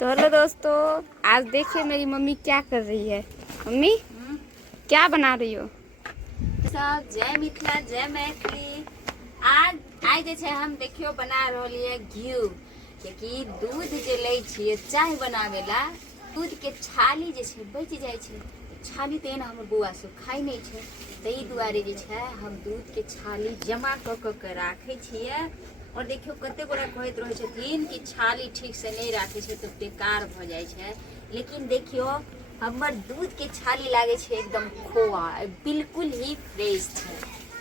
तो हेलो दोस्तों, आज देखिए मेरी मम्मी क्या कर रही है। मम्मी क्या बना रही हो? सब जय मिथिला जय मैथिली। आज जे छै हम देखियो बना रहलिए घी, क्योंकि दूध जे लै छियै चाय बनावे ला दूध के छाली जे छै बच जाय छै। छाली तेना हमर बौआ सब खाई नहीं छै, ताहि दुआरे जे छै हम दूध के छाली जमा क के राखे छियै। और देखियो कते गोरा कहैत रहे छथिन कि छाली ठीक से नहीं राखे छै तो बेकार भ जाय छै, लेकिन देखियो हमर दूध के छाली लागे छै एकदम खोआ, बिल्कुल ही फ्रेश है।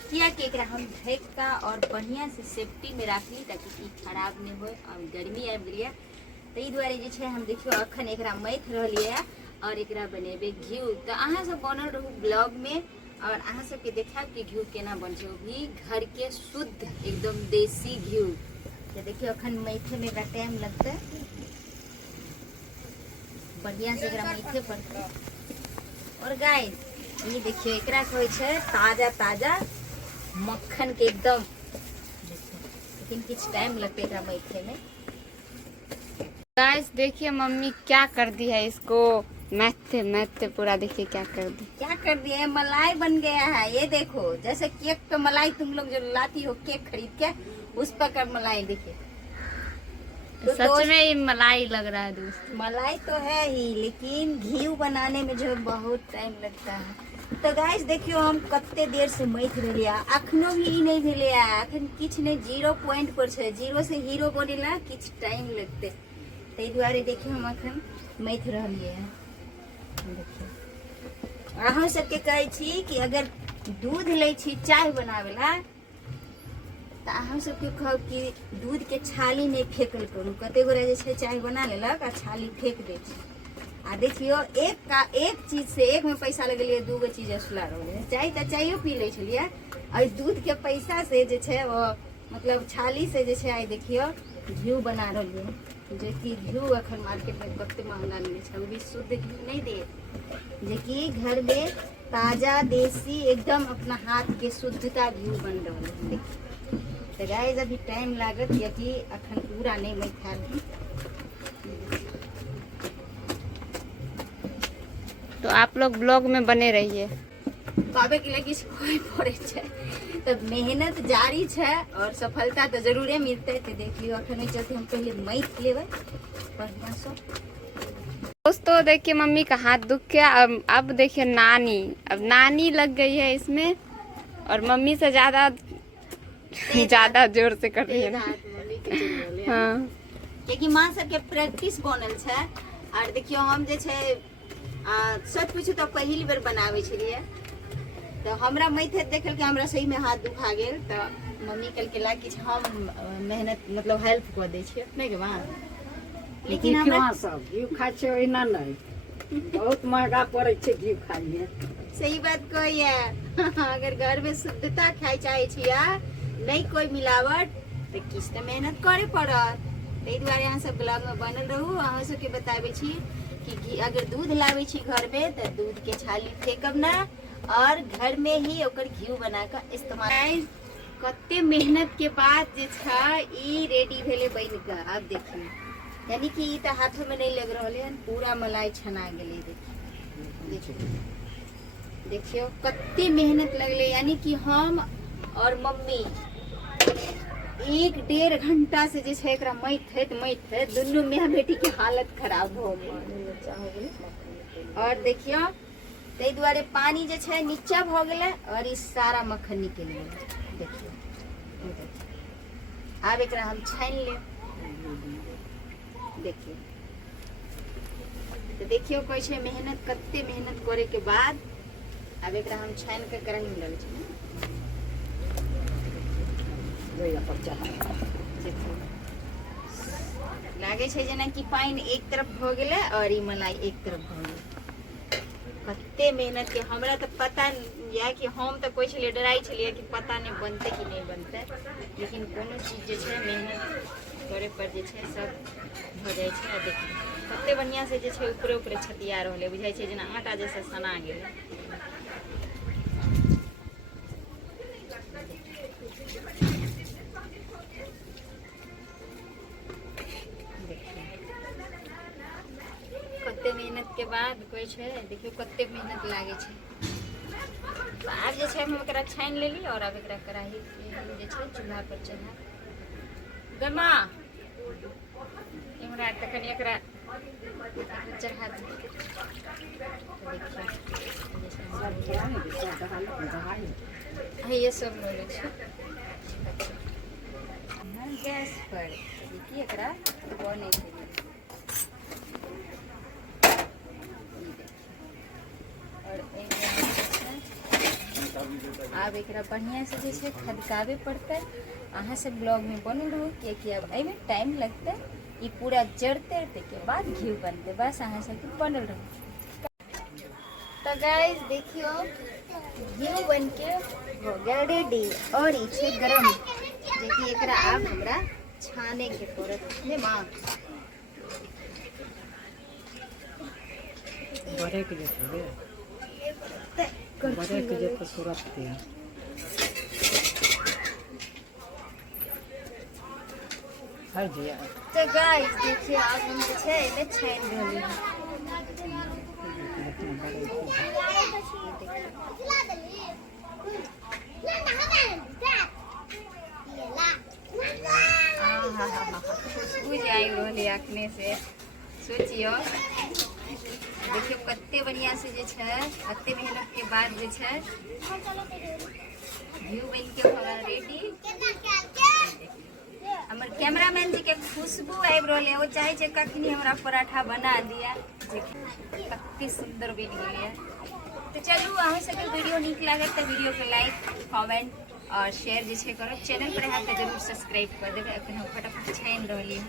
किया कि एकरा हम ढक का और बढ़िया से सेफ्टी में राखली ताकि ई खराब नहीं हो। और गर्मी आबि गेलिए ताहि दुआरे जे छै हम देखियो अखन एकरा मैथ रहलिए और एकरा बनेबे घी। तो अहाँ सब बनल रहू ब्लॉग में और अहाँ सबके देखाब कि घी केना बन छै, भी घर के शुद्ध एकदम देसी घी। तो देखियो अखन मैथे में टाइम लगते, बढ़िया से एकरा मैथे पड़ते। और गाइस ये देखियो एकरा कहै छै ताजा ताजा मक्खन के एकदम, लेकिन कुछ टाइम लगते एकरा मैथे में। गाइस देखिए मम्मी क्या कर दी है इसको, मैथे मैथे पूरा देखिए क्या कर दी। क्या कर दिया है, मलाई बन गया है। ये देखो जैसे केक पे मलाई तुम लोग जो लाती हो केक खरीद के, उस पर का मलाई देखिए। तो सच में ये मलाई लग रहा है दोस्त। मलाई तो है ही, लेकिन घी बनाने में जो बहुत टाइम लगता है। तो गाइस देखियो हम कते देर से मैथ रहलिया, अखनो भी ई नहीं भेले है, अखन किछ नहीं 0 पॉइंट पर छै। 0 से हीरो बनेला किछ टाइम लगते, ताहि दुआरे देखियो हम अखन मैथ रहलिए है। देखियो अहाँ सबके कहै छी कि अगर दूध लै छी चाय बनावे ला तो अहाँ सबके कहब कि दूध के छाली नहीं फेकल करू। कते गोरा जे छै चाय बना लेलक आ छाली फेक दे छै। आ देखियो एक चीज से एक में पैसा लगेलिए, 2 गो चीज असुला रहले। चाय तो चायो पी ले छलिए, और दूध के पैसा से जे छै वो मतलब छाली से जे छै आई देखियो घी बना रहलिए, जे कि घी अखन मार्केट में कते महंगा मिले छै, वो भी शुद्ध घी नहीं दे, जे कि घर में ताजा देसी एकदम अपना हाथ के शुद्धता घी बन रहा है। देखिए तो गाइस अभी टाइम लागत, क्योंकि अखन पूरा नहीं मैथाल है। तो आप लोग ब्लॉग में बने रहिए। पावे के लगी कोई पड़े छै तो मेहनत जारी छै और सफलता तो जरूरे मिलते। तो देख लियो अखन चलते हम पहले मैथ लेवे बढ़िया से। दोस्तों देखिए मम्मी का हाथ दुख गया, अब देखिए नानी, अब नानी लग गई है इसमें और मम्मी से ज्यादा जोर से कर रही है ना। हाँ क्योंकि माँ सबके प्रैक्टिस बनल छै। और देखियो हम जे छै सच पूछू तो पहली बार बनावे छलिए, तो हमरा मैथे देखल के हमरा सही में हाथ दुखा गेल। तो मम्मी कल के ला कि हम मेहनत मतलब हेल्प कर दे छियै नहीं के बाद, लेकिन हमरा सब घी खाय छै ओहिना नहीं, बहुत महंगा पड़े छै घी खाइए। सही बात कहिए। अगर घर में शुद्धता खाई चाहे छिया, नहीं कोई मिलावट, तो किछ तो मेहनत करे पड़त। ताहि दुआरे अहाँ सब ब्लॉग में बनल रहू। अहाँ सबके बताबे छी कि घी अगर दूध लावे छी घर में तो दूध के छाली फेंकब ना, और घर में ही ओकर घी बना कर इस्तेमाल। कते मेहनत के बाद जे छै ई रेडी भेले बन के। अब देखिए यानी कि ई तो हाथों में नहीं लग रहा है, पूरा मलाई छना गेले। देखियो कते मेहनत लगले, यानी कि हम और मम्मी 1-1.5 घंटा से जे छै एकरा मैथैत दुनू मियां बेटी के हालत खराब हो गेल। और देखियो ताहि दुआरे पानी जे छै नीचा भ गेले और ई सारा मक्खन निकल गेले। देखियो आब एकरा हम छान लेब। देखियो तो देखियो कोई छै मेहनत, कते मेहनत करे के बाद अब एकरा हम छान के कढ़ाई में डाल छी। लागे छै जेना कि पानी एक तरफ भ गेले और ई मलाई एक तरफ भ गेले। कते मेहनत के, हमरा तो पता या कि हम तो कोई छलिए डराई छलिए कि पता नहीं बनते कि नहीं बनते, लेकिन कोनो चीज जे छै मेहनत करे पर जे छै सब हो जाय छै। देखिए कते बढ़िया से जे छै ऊपरे ऊपरे छतिया रहले, बुझाई छै जेना आटा जैसे सना गेले। मेहनत के बाद कोई छै देखियो कते मेहनत लागे छै। तो आब जे छै हम एकरा छानि लेली और अब एकरा कढ़ाई जे छै चूल्हा पर चढ़ा गमा इमरा तखन एकरा चढ़ा दी। सब क्या है सब दहाई ये सब ले छै गैस पर देखिए एकरा बने के लिए। और आब एकरा बढ़िया से जे छै खदकावे पड़तै। अहाँ सब ब्लॉग में बनल रहू कियाकि अब एमे टाइम लगतै। ई पूरा जड़ते के बाद घी बनते, बस अहाँ सब बनल रहू। तो गाइस देखियो घी बन के हो गया रेडी और ई छै गरम जेकि एकरा आब हमरा छाने के पड़त ने मां। बड़े के जैसे बड़े के जैसे सूरत के है जी। तो गाइस देखिए आज हम जे छै एमे छानि रहली हैं। खुशबू जाई रहली अखने से सोचियो। देखियो कते बढ़िया से जे छै कते मेहनत के बाद जे छै घी बन के होला रेडी। हमर कैमरामैन जी के खुशबू आबि रहले, वो चाहे छै कखनी हमरा पराठा बना दिया। कते सुंदर बन गेल है। तो चलू अहाँ सबके वीडियो नीक लागत तो वीडियो के लाइक कमेंट और शेयर जे छै करब। चैनल पर अहाँ के जरूर सब्सक्राइब कर देबै। अखन हम फटाफट छानि रहली है।